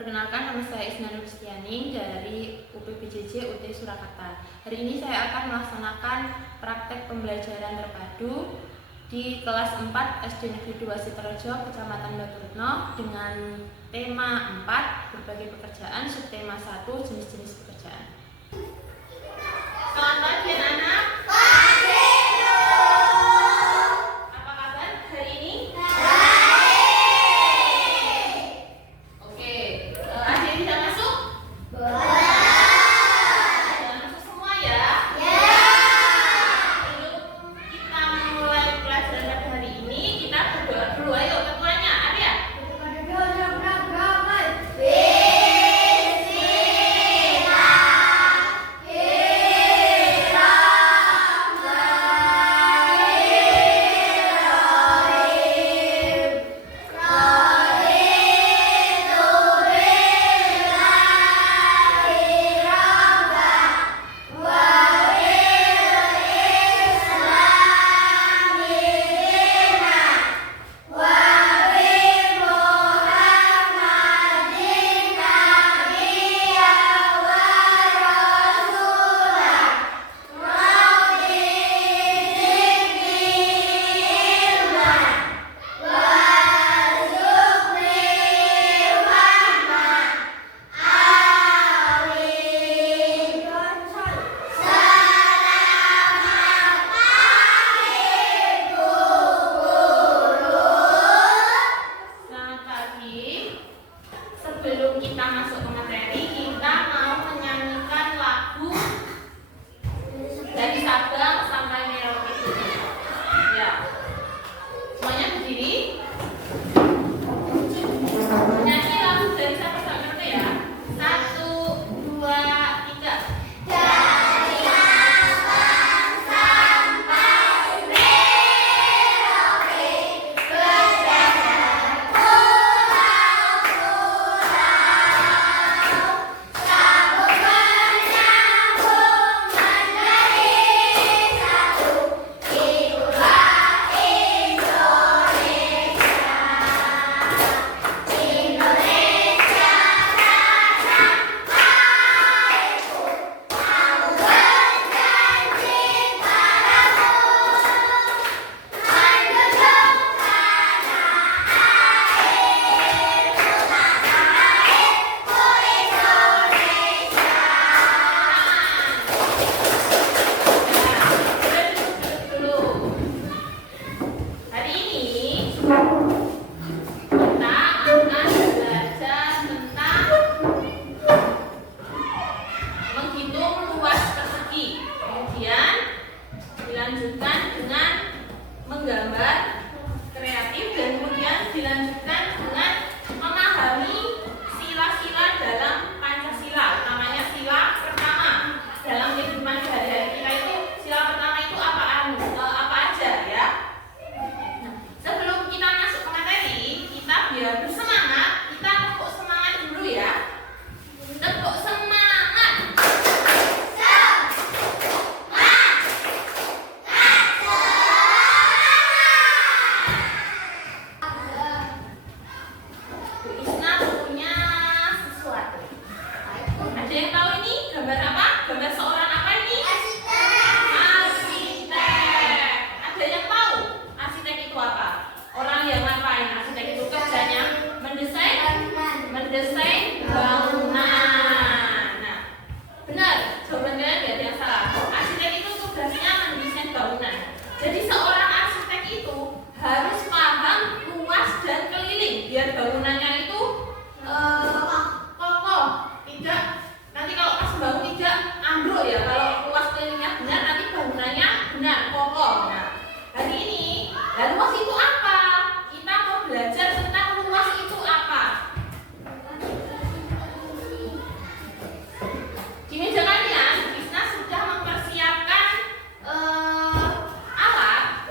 Perkenalkan, nama saya Isna Nurstiani dari UPBJJ UT Surakarta. Hari ini saya akan melaksanakan praktek pembelajaran terpadu di kelas 4 SD Negeri 2 Siterejo, Kecamatan Baturetno dengan tema 4, berbagai pekerjaan, subtema 1, jenis-jenis pekerjaan. Selamat pagi anak-anak. Apa kabar hari ini? Sebelum kita masuk ke materi, kita mau menyanyikan lagu dari Sabang sampai Merauke dulu. Ya, semuanya berdiri. Nyanyi lagu dari Sabang sampai Merauke ya. 1, 2, 3. Dari Sabang sampai Merauke, berjalan dilanjutkan dengan menggambar kreatif dan kemudian dilanjutkan dengan memahami sila-sila dalam Pancasila, utamanya sila pertama. Dalam kehidupan sehari-hari kita itu sila pertama itu apa aja ya. Nah, sebelum kita masuk ke materi, kita biar bersemangat, kita tepuk semangat dulu ya. Tepuk semangat. Mendesain bangunan. Nah, benar, jawaban kalian tidak ada yang salah. Arsitek itu tugasnya mendesain bangunan. Jadi seorang arsitek itu harus paham luas dan keliling biar bangunannya itu kokoh, tidak nanti kalau pas bangun tidak ambruk ya. Kalau luas kelilingnya benar, nanti bangunannya benar kokoh. Nah, hari ini luas itu apa? Kita mau belajar tentang luas itu apa. Di meja kalian, Krisna sudah mempersiapkan alat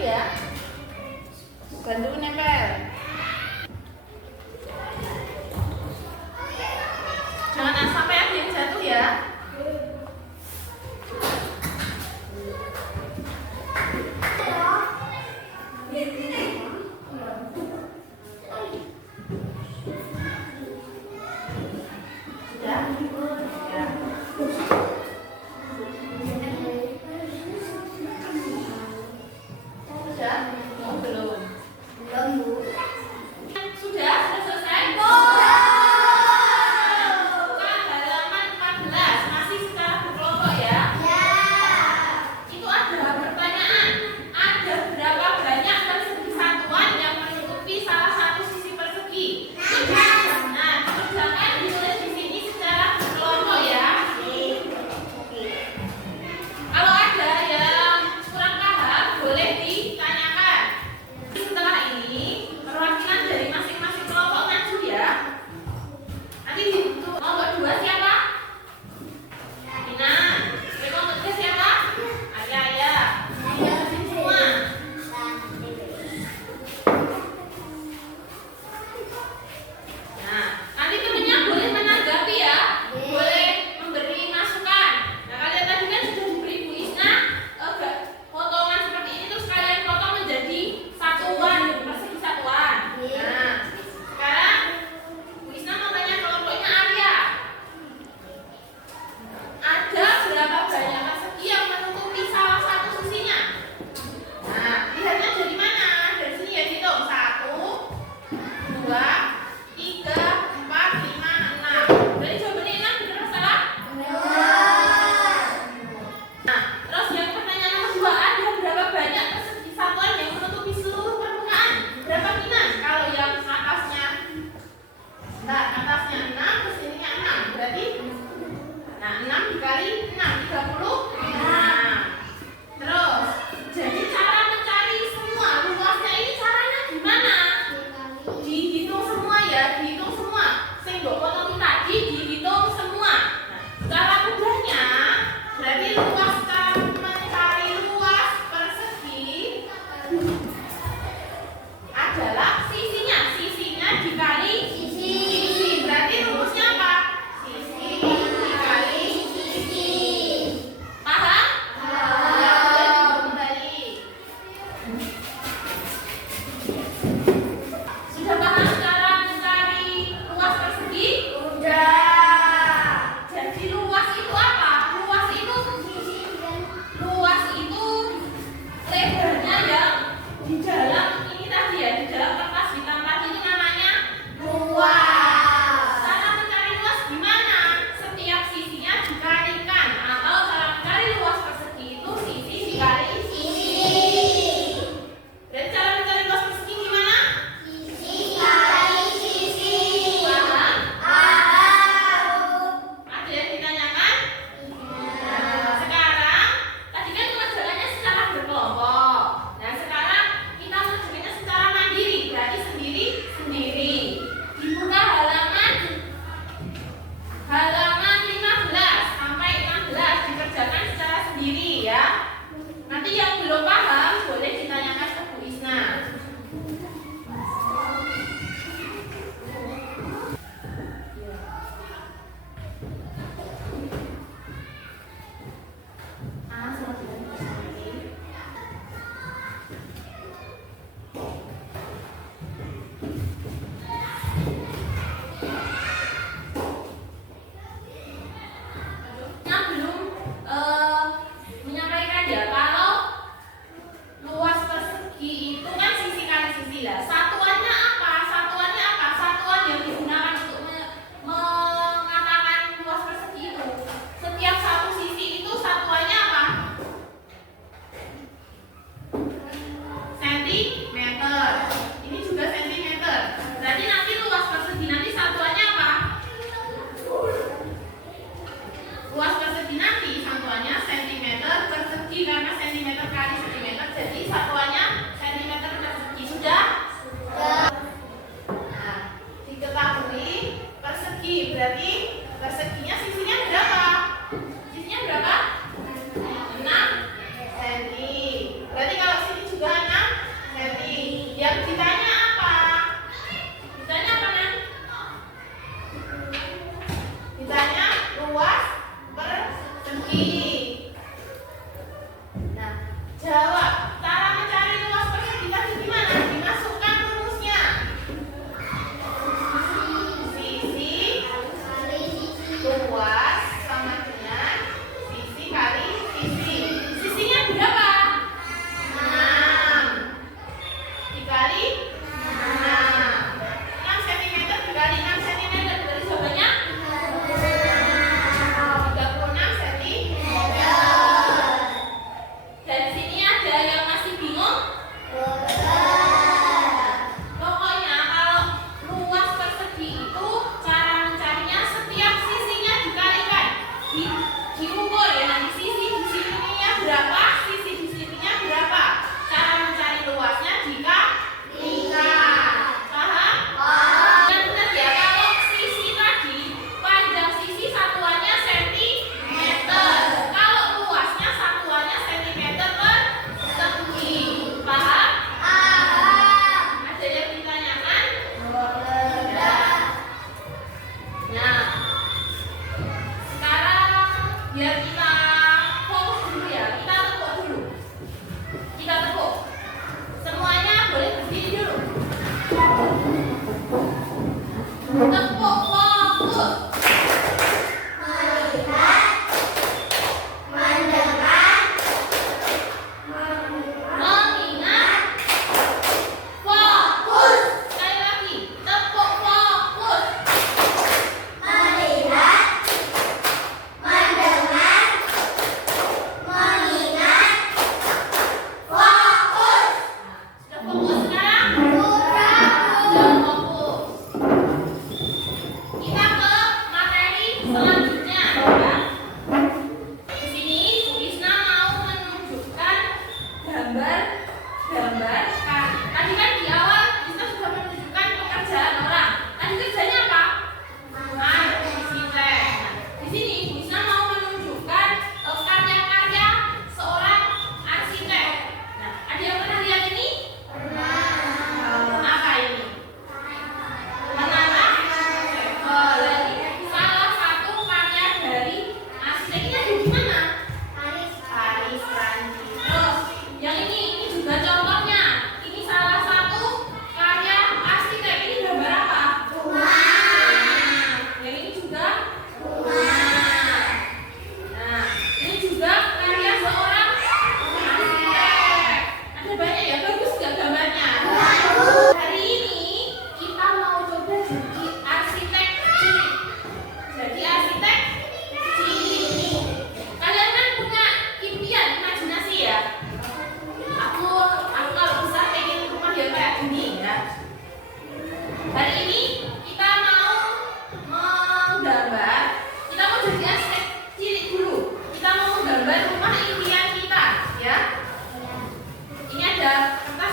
ya. Bantu nempel. Jangan sampai ada yang jatuh ya.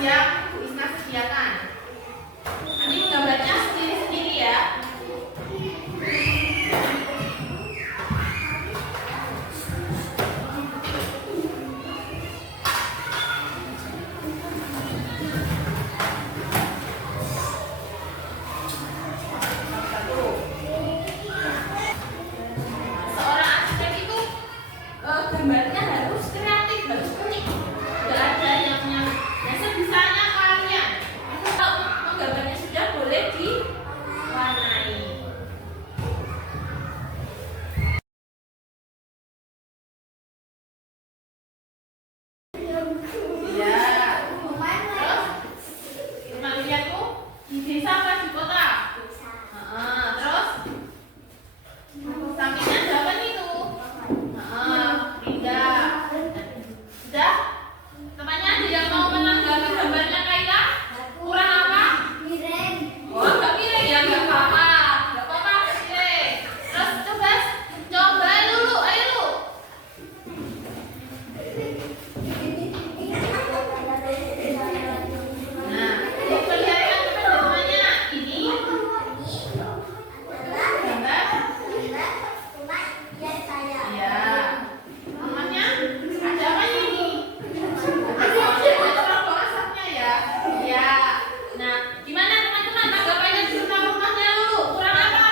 yang Bu Isna sediakan. Nanti menggambarnya sendiri-sendiri ya. Gambarnya harus kreatif, harus unik. Nggak ada yang sebisanya kalian. Kalau menggambarnya sudah boleh diwarnai. Ya. Terus, kita lihat tuh di desa apa di kota? Terus, sampingnya ada apa nih tuh? Sudah? Temannya ada yang mau menanggapi gambarnya Kaila? Kurang apa? Miring. Oh, nggak miring ya? Nggak apa-apa. Nggak apa-apa, miring. Terus coba dulu, ayo lu. Nah, perlihatkan kepada temannya. Ini gambar. Ya. Temannya ada apa ini? Ya. Nah, gimana teman-teman tanggapannya tentang rumahnya dulu? Kurang apa?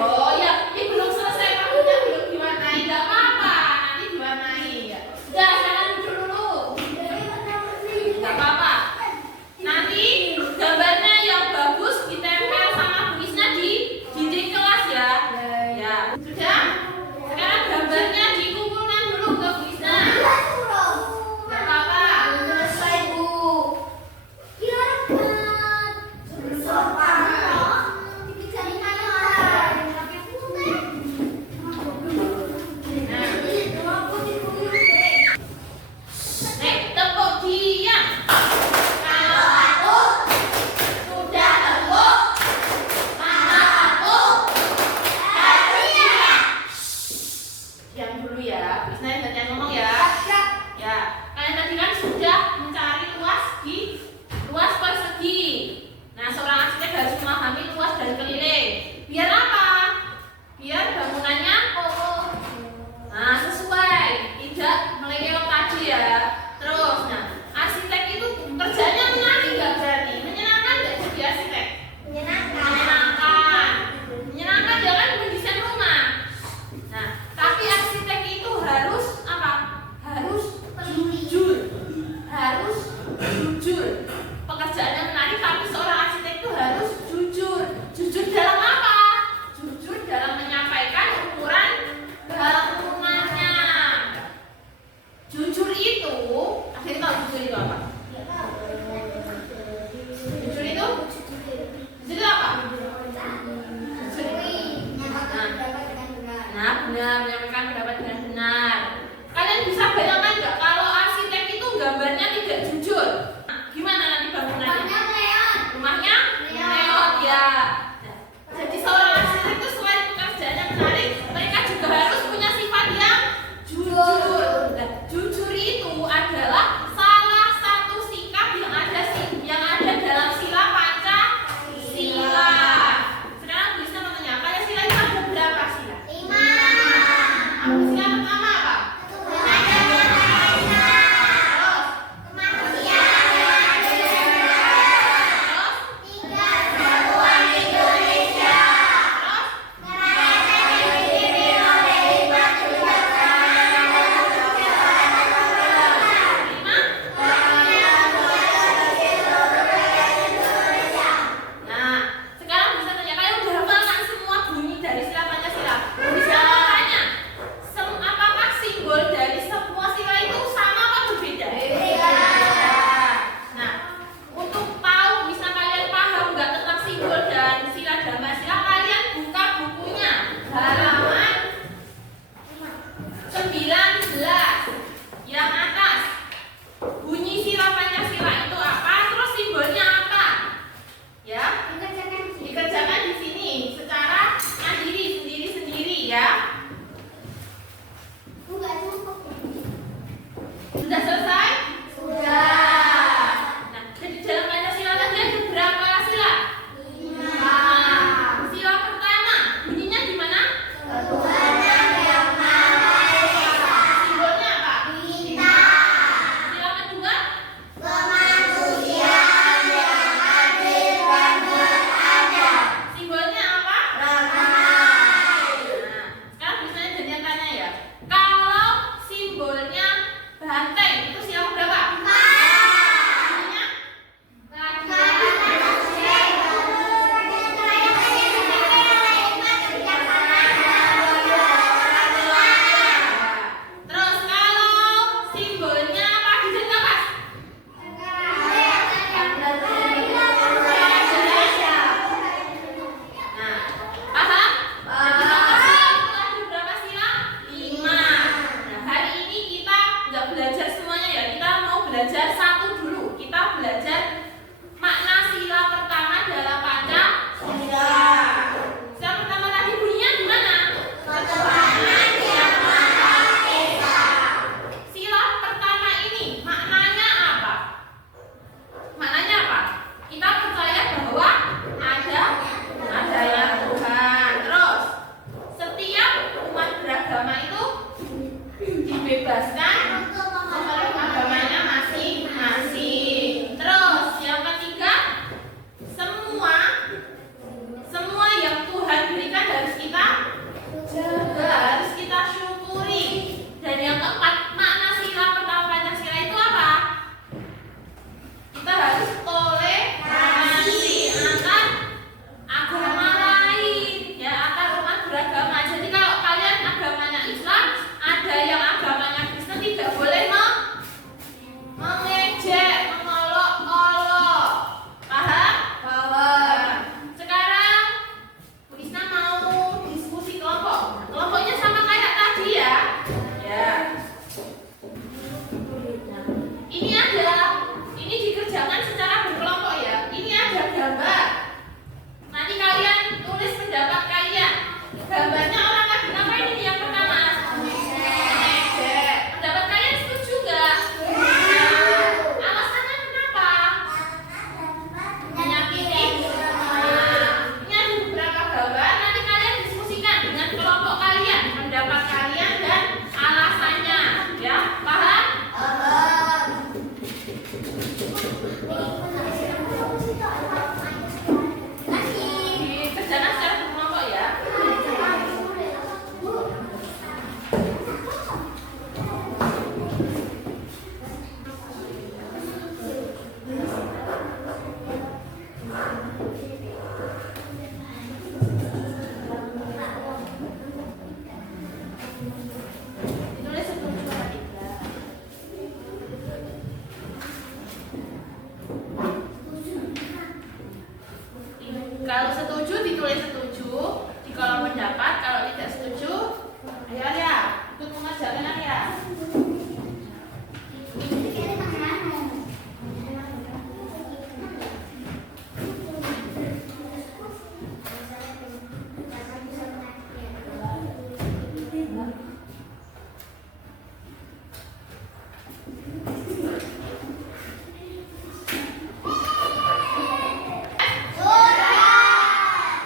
Oh ya, ini belum selesai, pakunya belum diwarnai. Gak apa-apa, nanti diwarnai ya. Sudah, jangan lucu dulu. Gak apa-apa. Nanti gambarnya yang bagus ditempel sama Bu Isna di dinding kelas ya. Ya. Sudah? Sekarang gambarnya dikumpulkan dulu ke Bu Isna. Gak apa-apa. Tepuk diam. Kalau aku sudah tepuk, maka aku harus diam. Diam dulu ya. Bu Isna yang ngomong ya. Ya, kalian tadi kan sudah mencari luas persegi. Nah, seorang arsitek harus memahami luas dan keliling. Biar apa? Biar bangunannya sesuai, tidak melewat tadi ya. Terus, nah, arsitek itu kerjanya menarik nggak berarti? Menyenangkan nggak jadi arsitek? Menyenangkan. Menyenangkan jangan mendesain rumah. Nah, tapi arsitek itu harus apa? Harus jujur. Harus jujur. Pekerjaannya menarik, tapi seorang arsitek itu harus jujur. Jujur dalam apa? Jujur dalam menyampaikan ukuran bangunannya. Jujur itu, akhirnya tahu jujur itu apa? Jujur itu? Jujur itu apa? Nah, benar, menyampaikan pendapat dengan benar. Kalian bisa bayangkan nggak kalau arsitek itu gambarnya tidak jujur? Gimana nanti bangunannya? Rumahnya neon ya. Jadi seorang arsitek itu selain pekerjaannya menarik, mereka juga harus punya sifat yang jujur. Nah, jujur itu adalah salah satu sikap yang ada dalam sila Pancasila. Sekarang Bu Isna mau tanya, Pancasila itu ada berapa sila? 5. Sila pertama apa? Sudah selesai? belajar satu dulu. Kita belajar makna sila pertama dalam Pancasila. Sila pertama tadi bunyinya gimana? Ketuhanan yang Maha Esa. Sila pertama ini maknanya apa? Maknanya apa? Kita percaya bahwa ada yang Tuhan. Terus setiap umat beragama itu dibebaskan memeluk agamanya masing-masing. Terus yang ketiga, semua yang Tuhan berikan harus kita jaga, harus kita syukuri. Dan yang keempat, makna sila pertama Pancasila itu apa? Kita harus toleransi antar agama lain, ya, antar umat beragama. Jadi kalau kalian agamanya Islam, ada yang agamanya Kristen, tidak boleh mengejek, mengolok-olok. Paham? Paham. Sekarang Bu Isna mau diskusi kelompok. Kelompoknya sama kayak tadi ya. Ya. Ini dikerjakan secara berkelompok ya. Ini ada gambar. Nanti kalian tulis pendapat kalian. Gambarnya orang lagi ngapain ini yang pertama? Mengejek. Pendapat kalian setuju nggak? Alasannya kenapa? Menyakiti. Ini ada beberapa gambar. Nanti kalian diskusikan dengan kelompok kalian, pendapat kalian dan alasannya. Ya, paham? Dikerjakan secara berkelompok ya. Ditulis setuju apa tidak? Kalau setuju ditulis setuju di kolom pendapat. Kalau tidak setuju, ayo ya, ikut mengerjakan ya.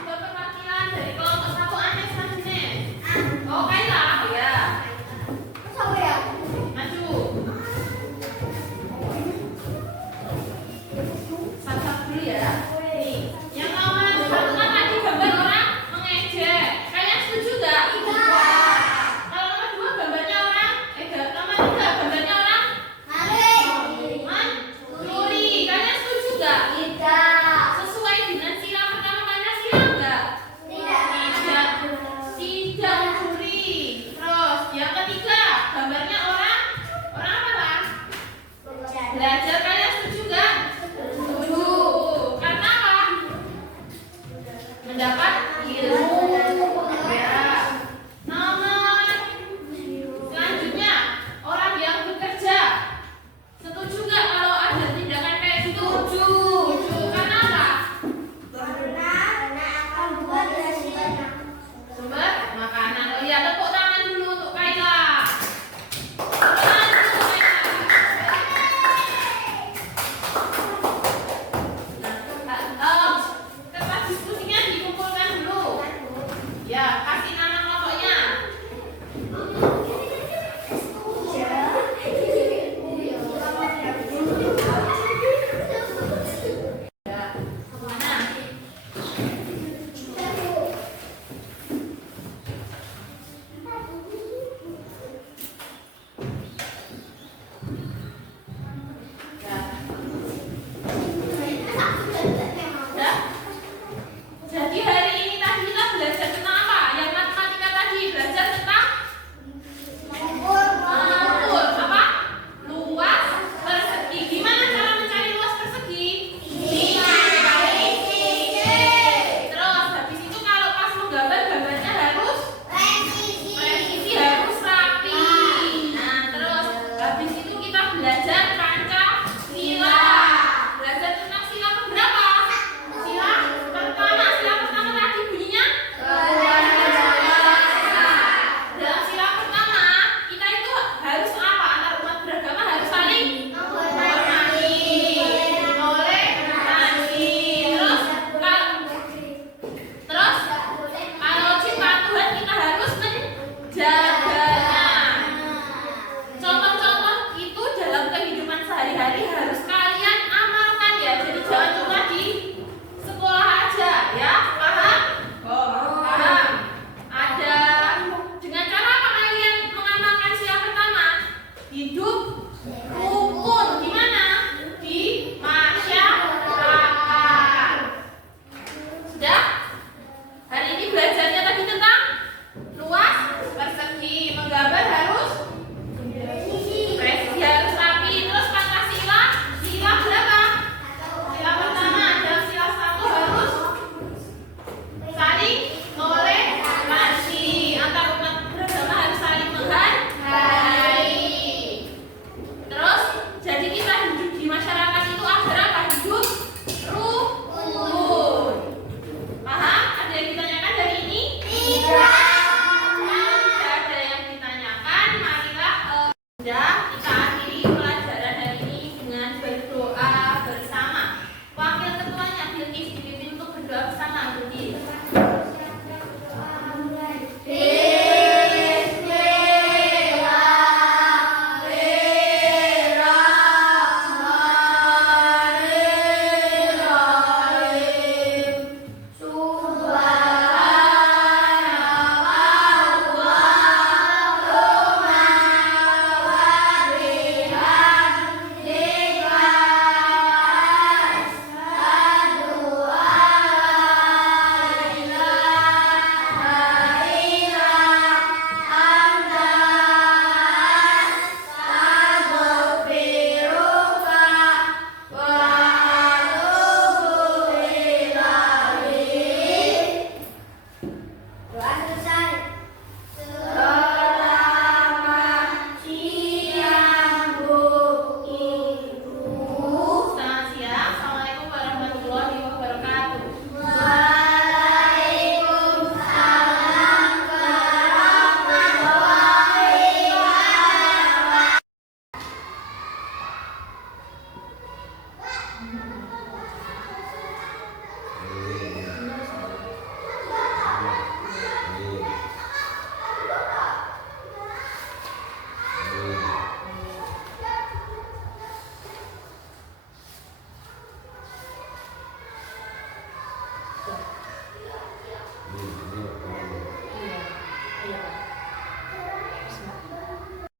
Perwakilan dari kelompok 1 Anes selanjutnya. Oh, Kaila, ya. Maju. Satu-satu dulu ya. Nih, yang nomor 1 kan tadi gambar orang mengejek. Kalian setuju nggak? Tidak. Kalau nomor 2 gambarnya orang, nomor 3 gambarnya orang mencuri. Kalian setuju nggak? Tidak. Sesuai dengan sila pertama Pancasila nggak? Tidak mencuri. Terus yang ketiga gambarnya orang apa Pak? Belajar. Kalian setuju nggak? Setuju. Karena apa? Mendapat ilmu. Ya. Nomor selanjutnya orang yang bekerja. Setuju nggak kalau ada tindakan kayak gitu? Setuju. Karena apa? Sumber makanan. Oh iya, tepuk tangan dulu untuk Kaila. Tepuk tangan dulu, Kaila. Nah, kertas diskusinya dikumpulkan dulu. Ya, kasih nama kelompoknya. Ya, mana? Ya. Jadi hari ini tadi kita belajar tentang apa? Yang matematika tadi belajar tentang mengukur apa? Luas persegi. Gimana cara mencari luas persegi? Terus habis itu kalau pas mau gambar, gambarnya harus presisi, harus rapi. Nah, terus habis itu kita belajar Pancasila. Iya, iya Pak.